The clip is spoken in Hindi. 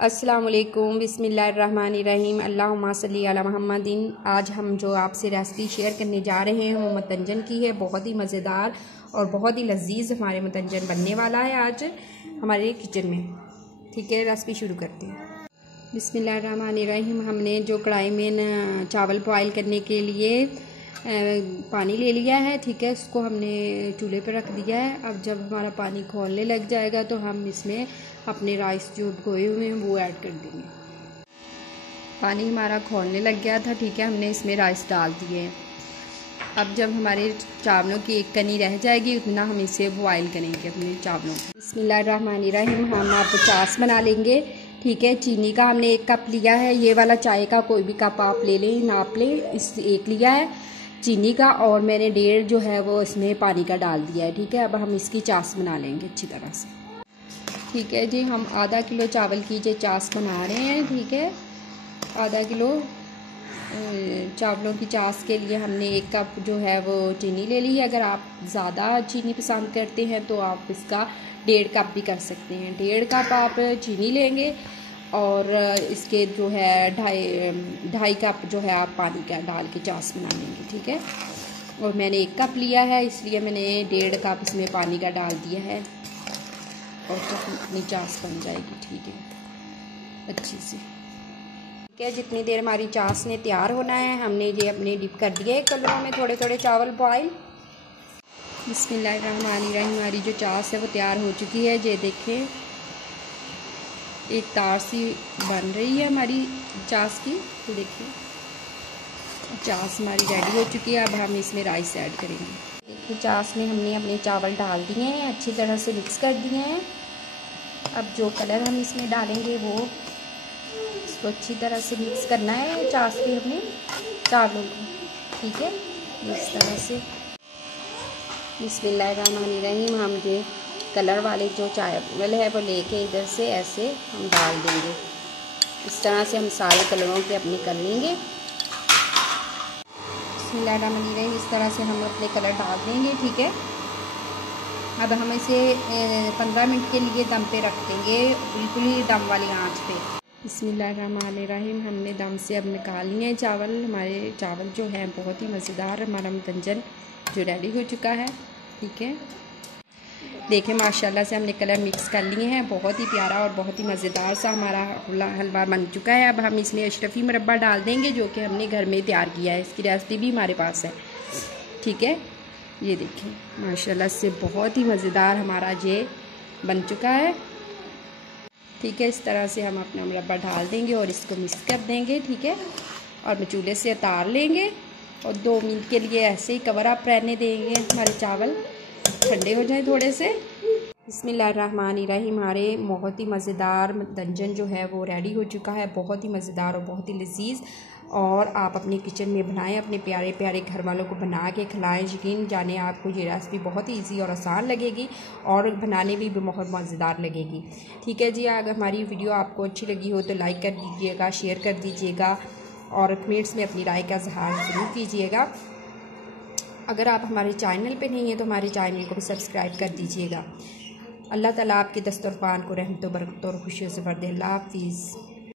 अस्सलाम वालेकुम, बिस्मिल्लाहिर्रहमानिर्रहीम, अल्लाहुम्मा सल्ली अला मुहम्मदिन। आज हम जो आपसे रेसिपी शेयर करने जा रहे हैं वो मतंजन की है। बहुत ही मज़ेदार और बहुत ही लजीज हमारे मतंजन बनने वाला है आज हमारे किचन में। ठीक है, रेसिपी शुरू करते हैं। बिस्मिल्लाहिर्रहमानिर्रहीम। हमने जो कढ़ाई में चावल बॉयल करने के लिए पानी ले लिया है, ठीक है, उसको हमने चूल्हे पर रख दिया है। अब जब हमारा पानी खौलने लग जाएगा तो हम इसमें अपने राइस जो भिगोए हुए हैं वो ऐड कर देंगे। पानी हमारा खौलने लग गया था, ठीक है, हमने इसमें राइस डाल दिए हैं। अब जब हमारे चावलों की एक कनी रह जाएगी उतना हम इसे बॉयल करेंगे अपने चावलों को। बिस्मिल्लाहिर्रहमानिर्रहीम। हम आप 50 बना लेंगे, ठीक है। चीनी का हमने 1 कप लिया है, ये वाला चाय का कोई भी कप आप ले लें, नाप लें। इस 1 लिया है चीनी का, और मैंने 1.5 जो है वो इसमें पानी का डाल दिया है, ठीक है। अब हम इसकी चास बना लेंगे अच्छी तरह से। ठीक है जी, हम आधा किलो चावल की जो चास बना रहे हैं, ठीक है। आधा किलो चावलों की चास के लिए हमने 1 कप जो है वो चीनी ले ली है। अगर आप ज़्यादा चीनी पसंद करते हैं तो आप इसका 1.5 कप भी कर सकते हैं। 1.5 कप आप चीनी लेंगे और इसके जो है 2.5 कप जो है आप पानी का डाल के चास बना लेंगे, ठीक है। और मैंने 1 कप लिया है इसलिए मैंने 1.5 कप इसमें पानी का डाल दिया है और तो अपनी चास बन जाएगी, ठीक है, अच्छी से। ठीक है, जितनी देर हमारी चास ने तैयार होना है हमने ये अपने डिप कर दिए कलरों में थोड़े थोड़े चावल बॉयल। बिस्मिल्लाहिर्रहमानिर्रहीम। हमारी जो चास है वो तैयार हो चुकी है। ये देखें, एक तार सी बन रही है हमारी चास की। तो देखिए चास हमारी रेडी हो चुकी है। अब हम इसमें राइस ऐड करेंगे। देखिए चास में हमने अपने चावल डाल दिए हैं, अच्छी तरह से मिक्स कर दिए हैं। अब जो कलर हम इसमें डालेंगे वो इसको अच्छी तरह से मिक्स करना है चास के अपने चावलों को, ठीक है, इस तरह से। बिस्मिल्लाहिर्रहमानिर्रहीम। हम ये कलर वाले जो चावल है वो लेके इधर से ऐसे हम डाल देंगे। इस तरह से हम सारे कलरों के अपने कर लेंगे। बिस्मिल्लाहिर्रहमानिर्रहीम। इस तरह से हम अपने कलर डाल देंगे, ठीक है। अब हम इसे 15 मिनट के लिए दम पे रख देंगे, बिल्कुल ही दम वाली आंच पे। बिस्मिल्लाहिर्रहमानिर्रहीम। हमने दम से अब निकाल लिए चावल। हमारे चावल जो है बहुत ही मज़ेदार, हमारा मतंजन जो रेडी हो चुका है, ठीक है। देखें माशाल्लाह से हमने कलर मिक्स कर लिए हैं। बहुत ही प्यारा और बहुत ही मज़ेदार सा हमारा हलवा बन चुका है। अब हम इसमें अशरफी मुरब्बा डाल देंगे जो कि हमने घर में तैयार किया है। इसकी रेसिपी भी हमारे पास है, ठीक है। ये देखें माशाल्लाह से बहुत ही मज़ेदार हमारा ये बन चुका है, ठीक है। इस तरह से हम अपना मुरब्बा डाल देंगे और इसको मिक्स कर देंगे, ठीक है। और चूल्हे से उतार लेंगे और 2 मिनट के लिए ऐसे ही कवर अप रहने देंगे। हमारे चावल ठंडे हो जाएं थोड़े से। बिस्मिल्लाहिर्रहमानिर्रहीम। हमारे बहुत ही मज़ेदार मतंजन जो है वो रेडी हो चुका है। बहुत ही मज़ेदार और बहुत ही लजीज। और आप अपने किचन में बनाएं, अपने प्यारे प्यारे घर वालों को बना के खिलाएं। यकीन जाने आपको ये रेसिपी बहुत ही ईजी और आसान लगेगी और बनाने में भी बहुत मज़ेदार लगेगी, ठीक है जी। अगर हमारी वीडियो आपको अच्छी लगी हो तो लाइक कर दीजिएगा, शेयर कर दीजिएगा और कमेंट्स में अपनी राय का इज़हार ज़रूर कीजिएगा। अगर आप हमारे चैनल पे नहीं हैं तो हमारे चैनल को भी सब्सक्राइब कर दीजिएगा। अल्लाह ताला आपके दस्तरखान को रहमतों बरकतों और खुशियों से भर दे। अल्लाह हाफ़िज़।